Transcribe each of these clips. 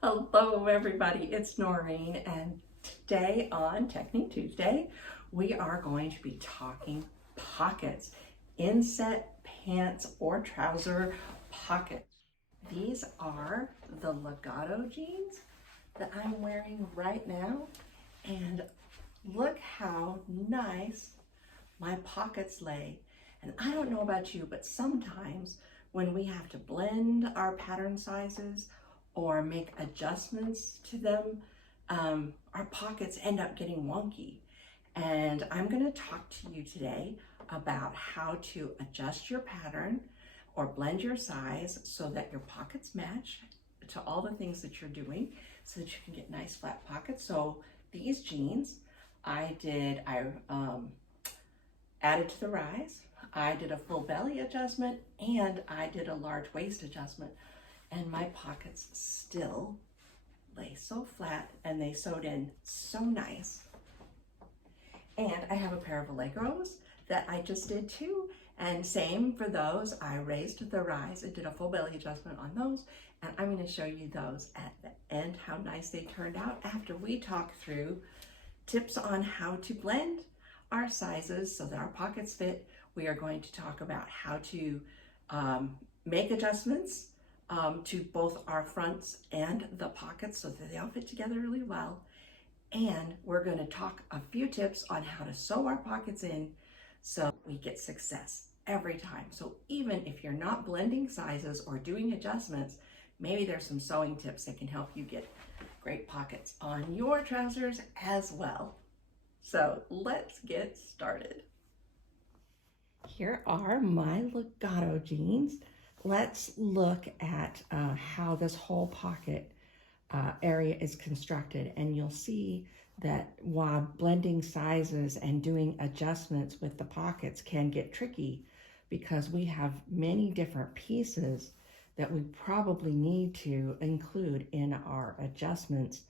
Hello everybody, it's Noreen, and today on Technique Tuesday we are going to be talking pockets, inset pants or trouser pockets. These are the Legato jeans that I'm wearing right now, and look how nice my pockets lay. And I don't know about you, but sometimes when we have to blend our pattern sizes or make adjustments to them, our pockets end up getting wonky. And I'm going to talk to you today about how to adjust your pattern or blend your size so that your pockets match to all the things that you're doing so that you can get nice flat pockets. So these jeans, I added to the rise. I did a full belly adjustment and I did a large waist adjustment, and my pockets still lay so flat and they sewed in so nice. And I have a pair of Allegros that I just did too, and same for those. I raised the rise and did a full belly adjustment on those, and I'm going to show you those at the end, how nice they turned out after we talk through tips on how to blend our sizes so that our pockets fit. We are going to talk about how to make adjustments to both our fronts and the pockets so that they all fit together really well. And we're going to talk a few tips on how to sew our pockets in so we get success every time. So even if you're not blending sizes or doing adjustments, maybe there's some sewing tips that can help you get great pockets on your trousers as well. So let's get started. Here are my Legato jeans. Let's look at how this whole pocket area is constructed, and you'll see that while blending sizes and doing adjustments with the pockets can get tricky because we have many different pieces that we probably need to include in our adjustments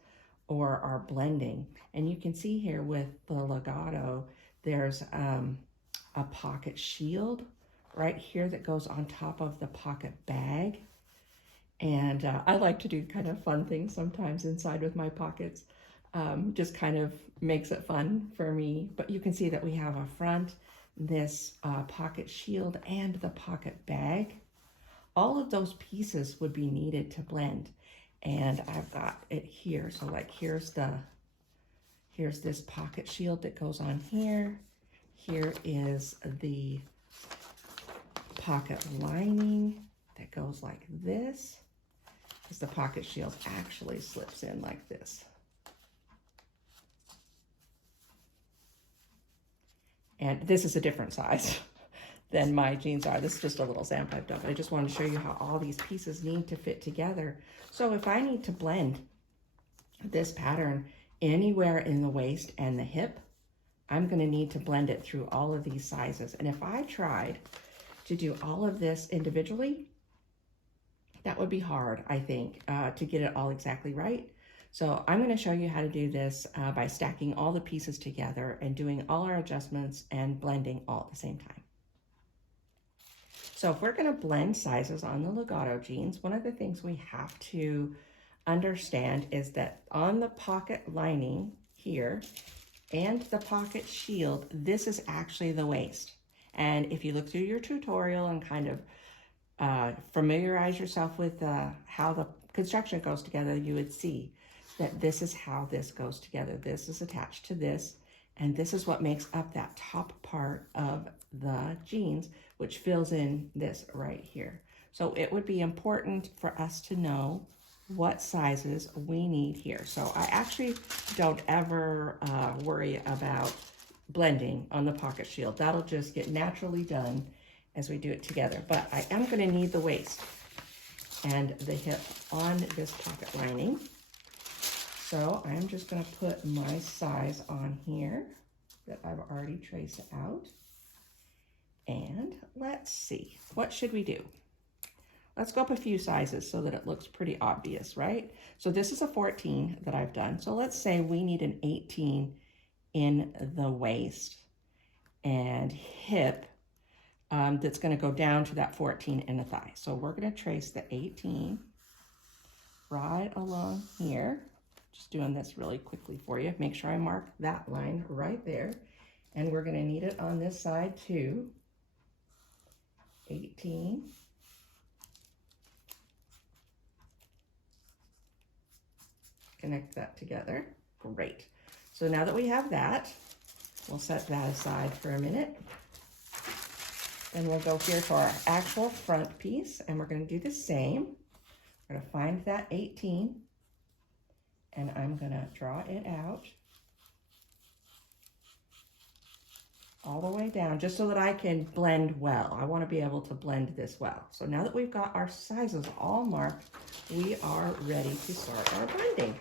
or our blending. And you can see here with the Legato, there's a pocket shield right here that goes on top of the pocket bag. And I like to do kind of fun things sometimes inside with my pockets. Just kind of makes it fun for me. But you can see that we have a front, this pocket shield, and the pocket bag. All of those pieces would be needed to blend. And I've got it here. So like here's this pocket shield that goes on here. Here is the pocket lining that goes like this, because the pocket shield actually slips in like this. And this is a different size than my jeans are. This is just a little sample I've done, but I just wanted to show you how all these pieces need to fit together. So if I need to blend this pattern anywhere in the waist and the hip, I'm going to need to blend it through all of these sizes. And if I tried to do all of this individually, that would be hard, I think, to get it all exactly right. So I'm going to show you how to do this by stacking all the pieces together and doing all our adjustments and blending all at the same time. So if we're going to blend sizes on the Legato jeans, one of the things we have to understand is that on the pocket lining here and the pocket shield, this is actually the waist. And if you look through your tutorial and kind of familiarize yourself with how the construction goes together, you would see that this is how this goes together. This is attached to this, and this is what makes up that top part of the jeans, which fills in this right here. So it would be important for us to know what sizes we need here. So I actually don't ever worry about blending on the pocket shield. That'll just get naturally done as we do it together. But I am going to need the waist and the hip on this pocket lining. So I'm just going to put my size on here that I've already traced out. And let's see, what should we do? Let's go up a few sizes so that it looks pretty obvious, right? So this is a 14 that I've done. So let's say we need an 18 in the waist and hip that's going to go down to that 14 in the thigh. So we're going to trace the 18 right along here. Just doing this really quickly for you. Make sure I mark that line right there. And we're gonna need it on this side too. 18. Connect that together. Great. So now that we have that, we'll set that aside for a minute. Then we'll go here to our actual front piece, and we're going to do the same. We're going to find that 18, and I'm going to draw it out all the way down, just so that I can blend well. I want to be able to blend this well. So now that we've got our sizes all marked, we are ready to start our blending.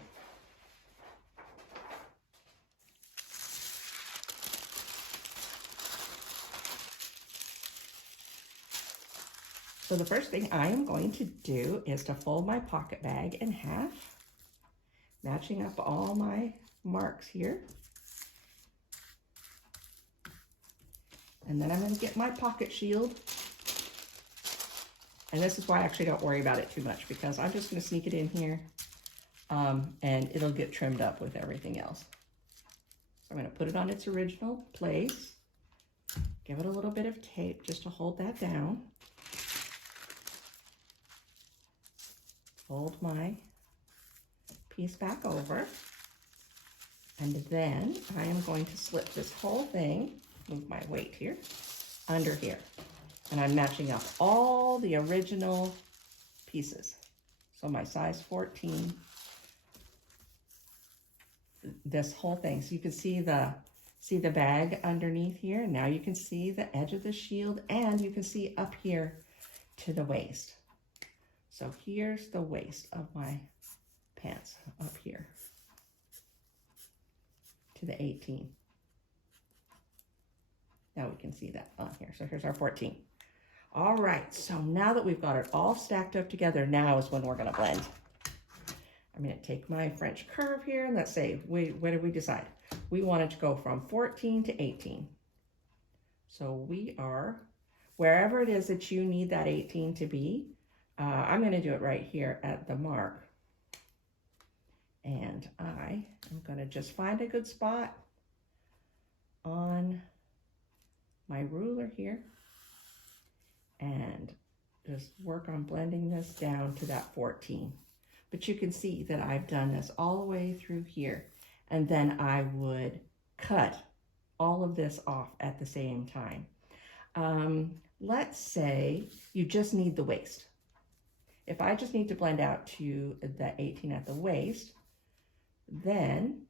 So the first thing I am going to do is to fold my pocket bag in half, matching up all my marks here. And then I'm going to get my pocket shield. And this is why I actually don't worry about it too much, because I'm just going to sneak it in here and it'll get trimmed up with everything else. So I'm going to put it on its original place, give it a little bit of tape just to hold that down. Fold my piece back over, and then I am going to slip this whole thing, move my weight here, under here. And I'm matching up all the original pieces. So my size 14, this whole thing. So you can see the bag underneath here. Now you can see the edge of the shield, and you can see up here to the waist. So here's the waist of my pants up here to the 18. Now we can see that on here. So here's our 14. All right, so now that we've got it all stacked up together, now is when we're gonna blend. I'm gonna take my French curve here, and let's say, what did we decide? We wanted to go from 14 to 18. So we are, wherever it is that you need that 18 to be, I'm going to do it right here at the mark. And I am going to just find a good spot on my ruler here and just work on blending this down to that 14. But you can see that I've done this all the way through here. And then I would cut all of this off at the same time. Let's say you just need the waist. If I just need to blend out to the 18 at the waist, then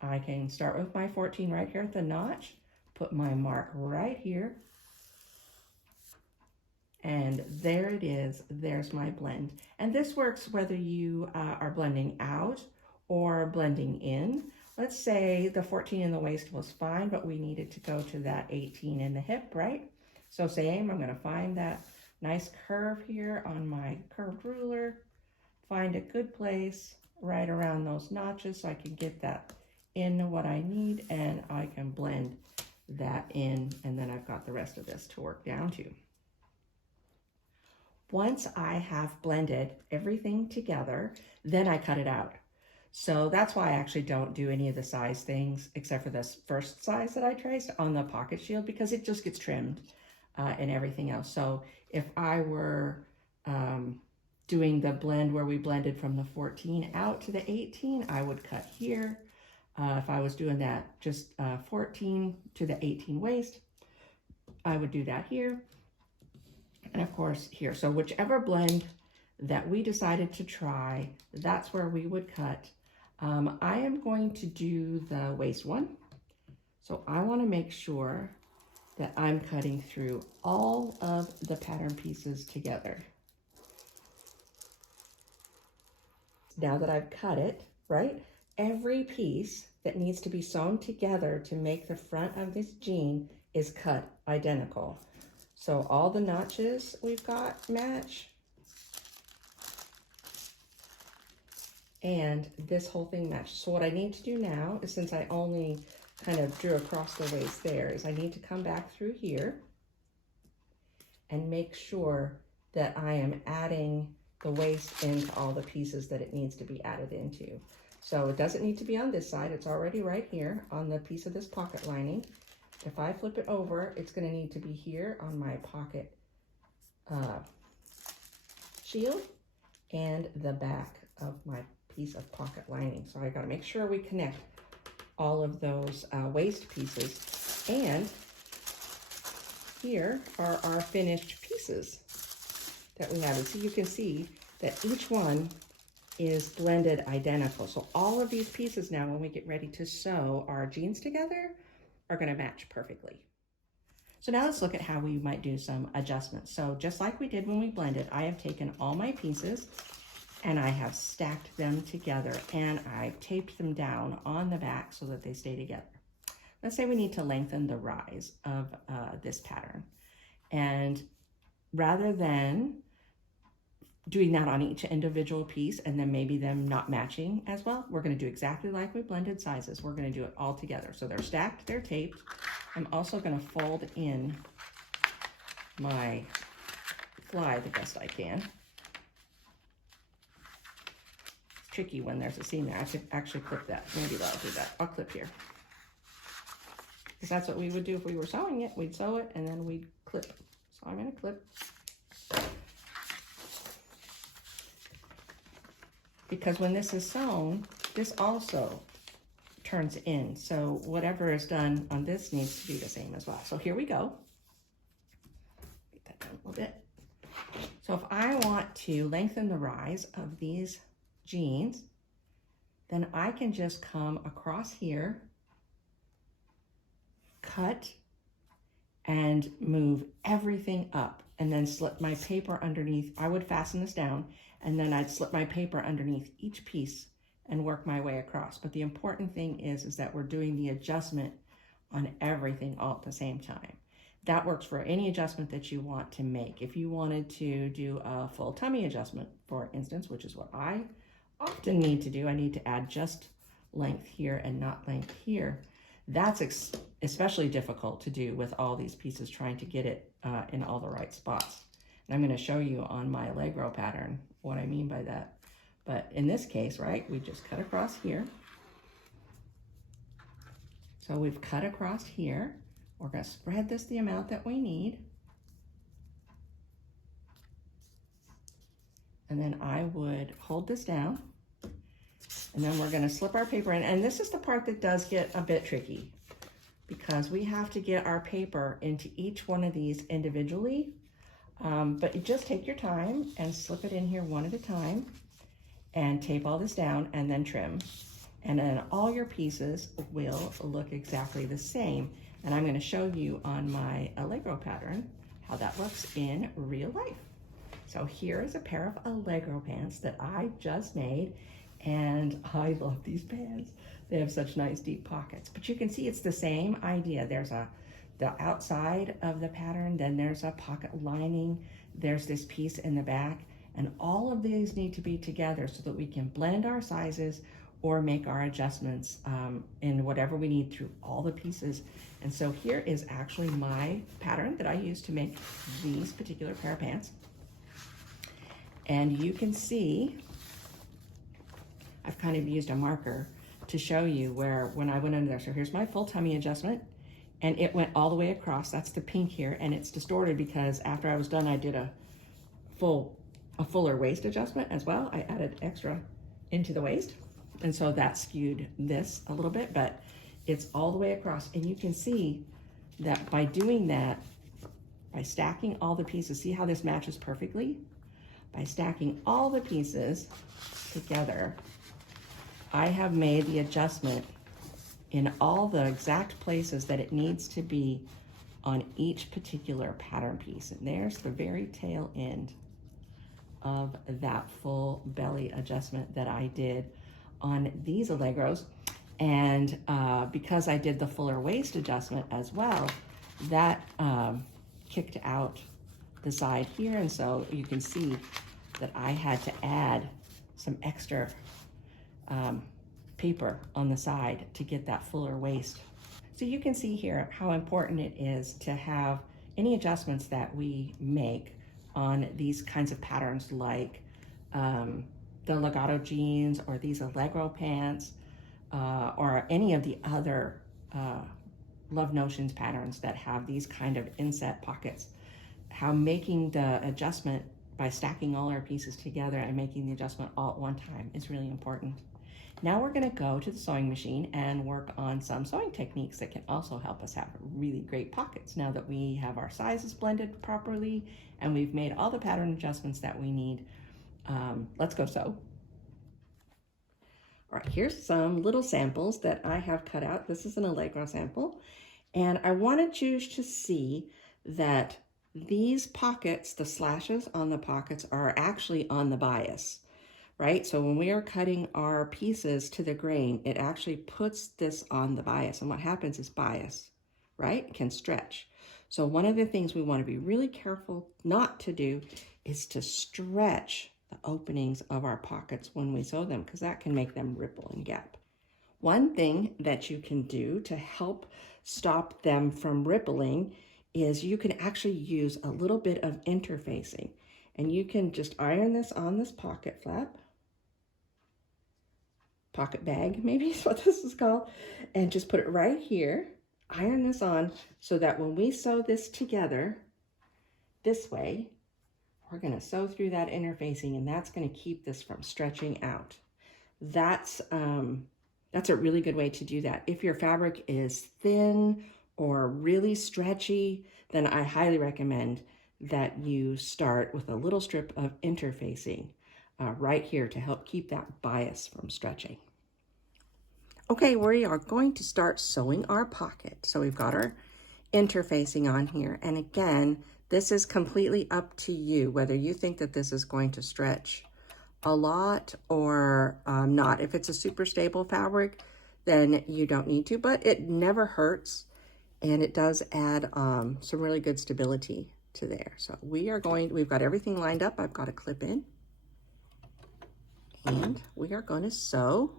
I can start with my 14 right here at the notch, put my mark right here, and there it is. There's my blend. And this works whether you are blending out or blending in. Let's say the 14 in the waist was fine, but we needed to go to that 18 in the hip, right? So same, I'm going to find that nice curve here on my curved ruler, find a good place right around those notches so I can get that in what I need, and I can blend that in, and then I've got the rest of this to work down to. Once I have blended everything together, then I cut it out. So that's why I actually don't do any of the size things except for this first size that I traced on the pocket shield, because it just gets trimmed and everything else. So if I were doing the blend where we blended from the 14 out to the 18, I would cut here. If I was doing that just 14 to the 18 waist, I would do that here. And of course here. So whichever blend that we decided to try, that's where we would cut. I am going to do the waist one. So I want to make sure that I'm cutting through all of the pattern pieces together. Now that I've cut it, right, every piece that needs to be sewn together to make the front of this jean is cut identical. So all the notches we've got match, and this whole thing matches. So what I need to do now is, since I only kind of drew across the waist there, is I need to come back through here and make sure that I am adding the waist into all the pieces that it needs to be added into. So it doesn't need to be on this side. It's already right here on the piece of this pocket lining. If I flip it over, it's going to need to be here on my pocket shield and the back of my piece of pocket lining. So I got to make sure we connect all of those waist pieces. And here are our finished pieces that we have. And so you can see that each one is blended identical. So all of these pieces now, when we get ready to sew our jeans together, are going to match perfectly. So now let's look at how we might do some adjustments. So just like we did when we blended, I have taken all my pieces and I have stacked them together and I've taped them down on the back so that they stay together. Let's say we need to lengthen the rise of this pattern. And rather than doing that on each individual piece and then maybe them not matching as well, we're going to do exactly like we blended sizes. We're going to do it all together. So they're stacked, they're taped. I'm also going to fold in my fly the best I can. It's tricky when there's a seam there. I should actually clip that. Maybe that'll do that. I'll clip here. Because that's what we would do if we were sewing it. We'd sew it and then we'd clip. So I'm going to clip. Because when this is sewn, this also turns in. So whatever is done on this needs to be the same as well. So here we go. Get that down a little bit. So if I want to lengthen the rise of these jeans, then I can just come across here, cut, and move everything up, and then slip my paper underneath. I would fasten this down, and then I'd slip my paper underneath each piece and work my way across. But the important thing is that we're doing the adjustment on everything all at the same time. That works for any adjustment that you want to make. If you wanted to do a full tummy adjustment, for instance, which is what I often need to do, I need to add just length here and not length here. That's especially difficult to do with all these pieces, trying to get it in all the right spots. And I'm going to show you on my Allegro pattern what I mean by that. But in this case, right, we just cut across here. So we've cut across here. We're going to spread this the amount that we need. And then I would hold this down. And then we're going to slip our paper in. And this is the part that does get a bit tricky, because we have to get our paper into each one of these individually. But you just take your time and slip it in here one at a time and tape all this down and then trim. And then all your pieces will look exactly the same. And I'm going to show you on my Allegro pattern how that looks in real life. So here is a pair of Allegro pants that I just made. And I love these pants. They have such nice deep pockets. But you can see it's the same idea. There's the outside of the pattern, then there's a pocket lining, there's this piece in the back, and all of these need to be together so that we can blend our sizes or make our adjustments in whatever we need through all the pieces. And so here is actually my pattern that I use to make these particular pair of pants. And you can see I've kind of used a marker to show you where when I went under there. So here's my full tummy adjustment, and it went all the way across. That's the pink here, and it's distorted because after I was done, I did a fuller waist adjustment as well. I added extra into the waist, and so that skewed this a little bit, but it's all the way across. And you can see that by doing that, by stacking all the pieces, see how this matches perfectly? By stacking all the pieces together, I have made the adjustment in all the exact places that it needs to be on each particular pattern piece. And there's the very tail end of that full belly adjustment that I did on these Allegros. And because I did the fuller waist adjustment as well, that kicked out the side here. And so you can see that I had to add some extra paper on the side to get that fuller waist. So you can see here how important it is to have any adjustments that we make on these kinds of patterns, like the Legato jeans or these Allegro pants or any of the other Love Notions patterns that have these kind of inset pockets, how making the adjustment by stacking all our pieces together and making the adjustment all at one time is really important. Now we're going to go to the sewing machine and work on some sewing techniques that can also help us have really great pockets now that we have our sizes blended properly and we've made all the pattern adjustments that we need. Let's go sew. All right, here's some little samples that I have cut out. This is an Allegro sample, and I wanted you to see that these pockets, the slashes on the pockets, are actually on the bias, right? So when we are cutting our pieces to the grain, it actually puts this on the bias, and what happens is bias, right, can stretch. So one of the things we want to be really careful not to do is to stretch the openings of our pockets when we sew them, because that can make them ripple and gap. One thing that you can do to help stop them from rippling is you can actually use a little bit of interfacing, and you can just iron this on this pocket flap, pocket bag maybe is what this is called, and just put it right here, iron this on so that when we sew this together this way, we're going to sew through that interfacing, and that's going to keep this from stretching out. That's a really good way to do that. If your fabric is thin or really stretchy, then I highly recommend that you start with a little strip of interfacing right here to help keep that bias from stretching. Okay, we are going to start sewing our pocket. So we've got our interfacing on here, and again, this is completely up to you whether you think that this is going to stretch a lot or not. If it's a super stable fabric, then you don't need to, but it never hurts, and it does add some really good stability to there. So we've got everything lined up. I've got a clip in, and we are going to sew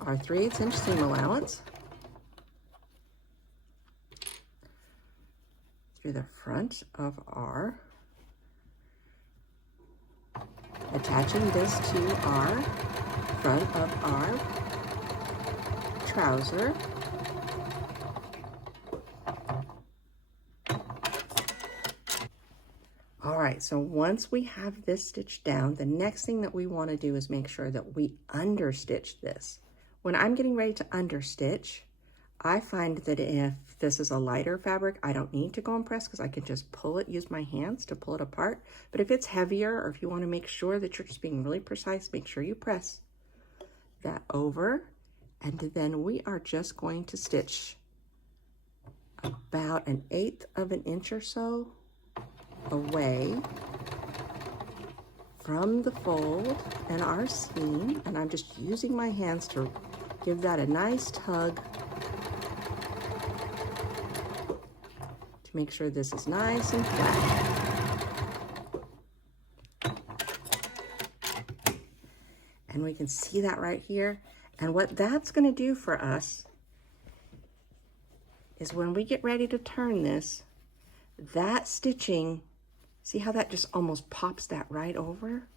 our 3/8 inch seam allowance through the front of our, attaching this to our front of our trouser. All right, so once we have this stitched down, the next thing that we want to do is make sure that we understitch this. When I'm getting ready to understitch, I find that if this is a lighter fabric, I don't need to go and press because I can just pull it, use my hands to pull it apart. But if it's heavier, or if you want to make sure that you're just being really precise, make sure you press that over. And then we are just going to stitch about 1/8 of an inch or so away from the fold and our seam. And I'm just using my hands to give that a nice tug to make sure this is nice and flat. And we can see that right here. And what that's going to do for us is when we get ready to turn this, that stitching, see how that just almost pops that right over?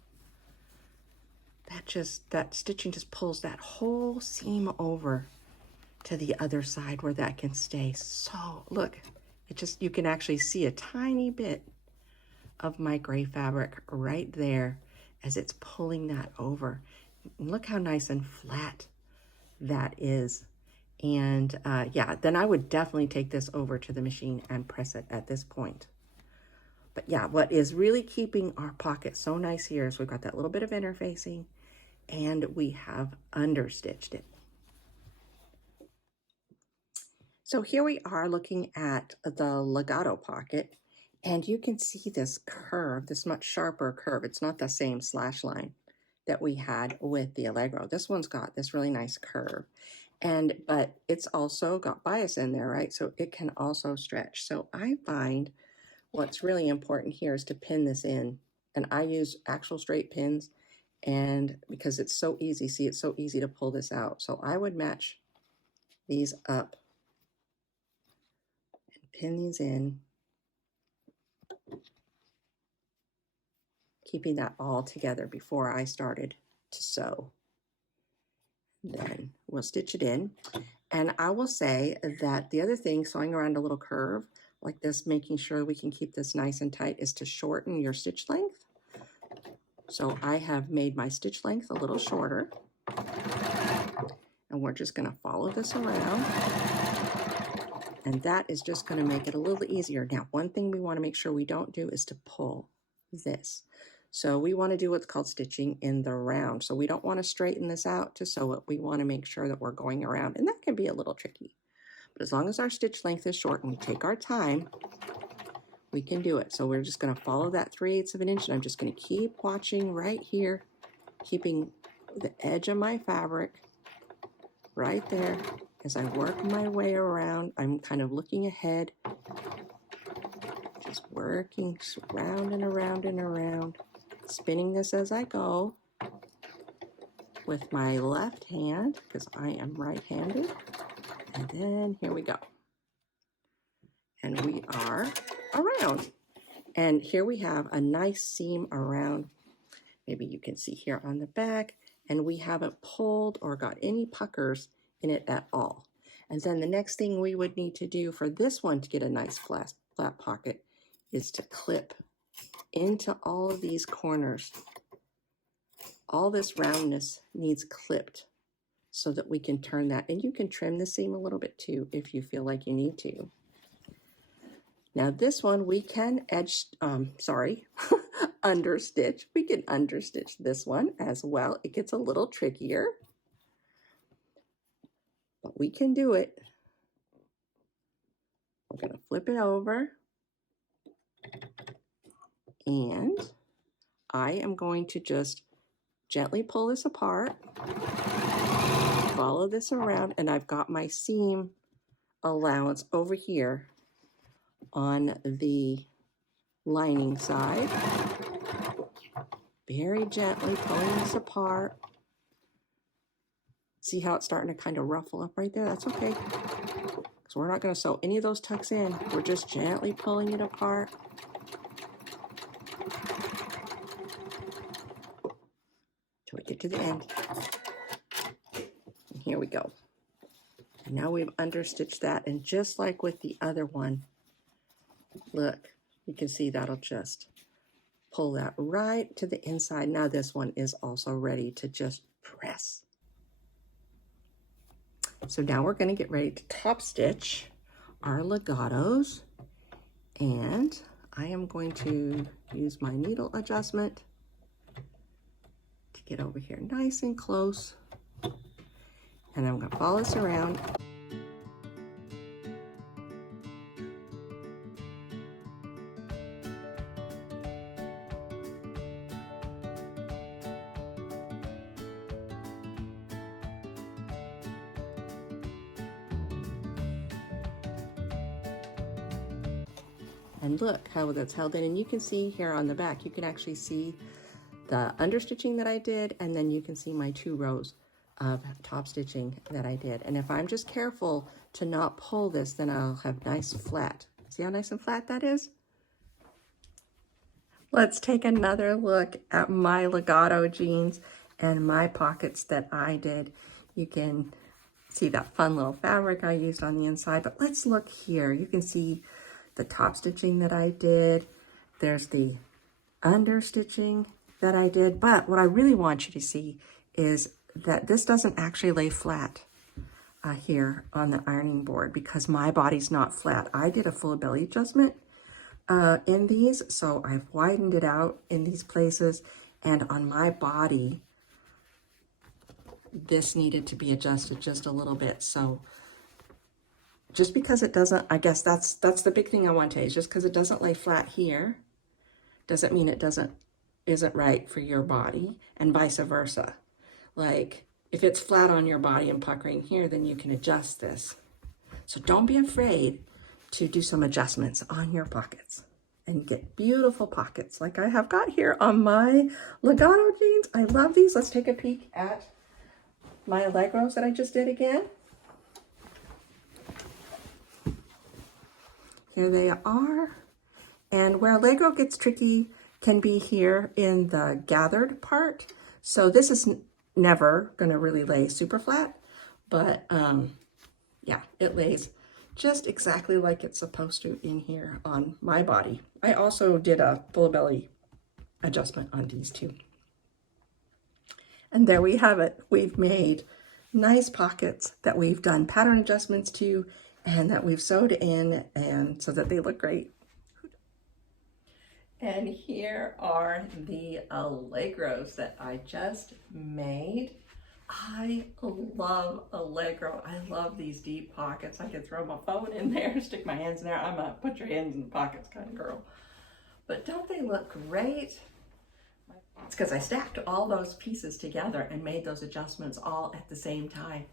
That stitching just pulls that whole seam over to the other side where that can stay. So look, you can actually see a tiny bit of my gray fabric right there as it's pulling that over. Look how nice and flat that is. And yeah, then I would definitely take this over to the machine and press it at this point. But yeah, what is really keeping our pocket so nice here is we've got that little bit of interfacing and we have understitched it. So here we are looking at the Legato pocket, and you can see this curve, this much sharper curve. It's not the same slash line that we had with the Allegro. This one's got this really nice curve, but it's also got bias in there, right? So it can also stretch. So I find what's really important here is to pin this in, and I use actual straight pins, and because it's so easy, see, it's so easy to pull this out. So I would match these up and pin these in keeping that all together before I started to sew. Then we'll stitch it in. And I will say that the other thing, sewing around a little curve like this, making sure we can keep this nice and tight, is to shorten your stitch length. So I have made my stitch length a little shorter. And we're just going to follow this around. And that is just going to make it a little easier. Now, one thing we want to make sure we don't do is to pull this. So we want to do what's called stitching in the round. So we don't want to straighten this out to sew it. We want to make sure that we're going around, and that can be a little tricky. But as long as our stitch length is short and we take our time, we can do it. So we're just going to follow that 3/8 of an inch, and I'm just going to keep watching right here, keeping the edge of my fabric right there. As I work my way around, I'm kind of looking ahead, just working round and around and around, spinning this as I go with my left hand because I am right-handed. And then here we go. And we are around. And here we have a nice seam around. Maybe you can see here on the back, and we haven't pulled or got any puckers in it at all. And then the next thing we would need to do for this one to get a nice flat pocket is to clip into all of these corners. All this roundness needs clipped so that we can turn that. And you can trim the seam a little bit too if you feel like you need to. Now this one we can understitch. We can understitch this one as well. It gets a little trickier, but we can do it. We're going to flip it over, and I am going to just gently pull this apart, follow this around, and I've got my seam allowance over here on the lining side. Very gently pulling this apart. See how it's starting to kind of ruffle up right there? That's okay, because we're not going to sew any of those tucks in. We're just gently pulling it apart. Till we get to the end. And here we go. And now we've understitched that, and just like with the other one, look, you can see that'll just pull that right to the inside. Now this one is also ready to just press. So now we're going to get ready to top stitch our legatos, and I am going to use my needle adjustment to get over here nice and close, and I'm going to follow this around. And look how that's held in, and you can see here on the back, you can actually see the understitching that I did, and then you can see my 2 rows of top stitching that I did. And if I'm just careful to not pull this, then I'll have nice flat. See how nice and flat that is? Let's take another look at my legato jeans and my pockets that I did. You can see that fun little fabric I used on the inside, but let's look here. You can see the top stitching that I did. There's the understitching that I did, but what I really want you to see is that this doesn't actually lay flat here on the ironing board because my body's not flat. I did a full belly adjustment in these, so I've widened it out in these places, and on my body, this needed to be adjusted just a little bit. So just because it doesn't, I guess that's the big thing I want to say, is just because it doesn't lay flat here doesn't mean it isn't right for your body, and vice versa. Like if it's flat on your body and puckering here, then you can adjust this. So don't be afraid to do some adjustments on your pockets and get beautiful pockets like I have got here on my legato jeans. I love these. Let's take a peek at my Allegros that I just did again. Here they are. And where Allegro gets tricky can be here in the gathered part. So this is never gonna really lay super flat, but yeah, it lays just exactly like it's supposed to in here on my body. I also did a full belly adjustment on these two. And there we have it. We've made nice pockets that we've done pattern adjustments to and that we've sewed in, and so that they look great. And here are the Allegros that I just made. I love Allegro. I love these deep pockets. I could throw my phone in there, stick my hands in there. I'm a put your hands in the pockets kind of girl. But don't they look great? It's because I stacked all those pieces together and made those adjustments all at the same time.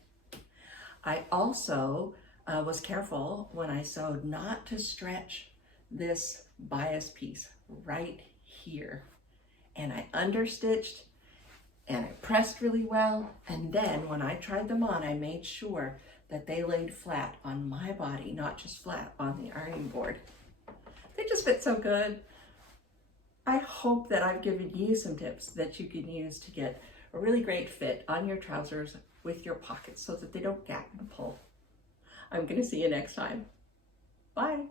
I also was careful when I sewed not to stretch this bias piece right here. And I understitched and I pressed really well. And then when I tried them on, I made sure that they laid flat on my body, not just flat on the ironing board. They just fit so good. I hope that I've given you some tips that you can use to get a really great fit on your trousers with your pockets so that they don't gap and pull. I'm going to see you next time. Bye.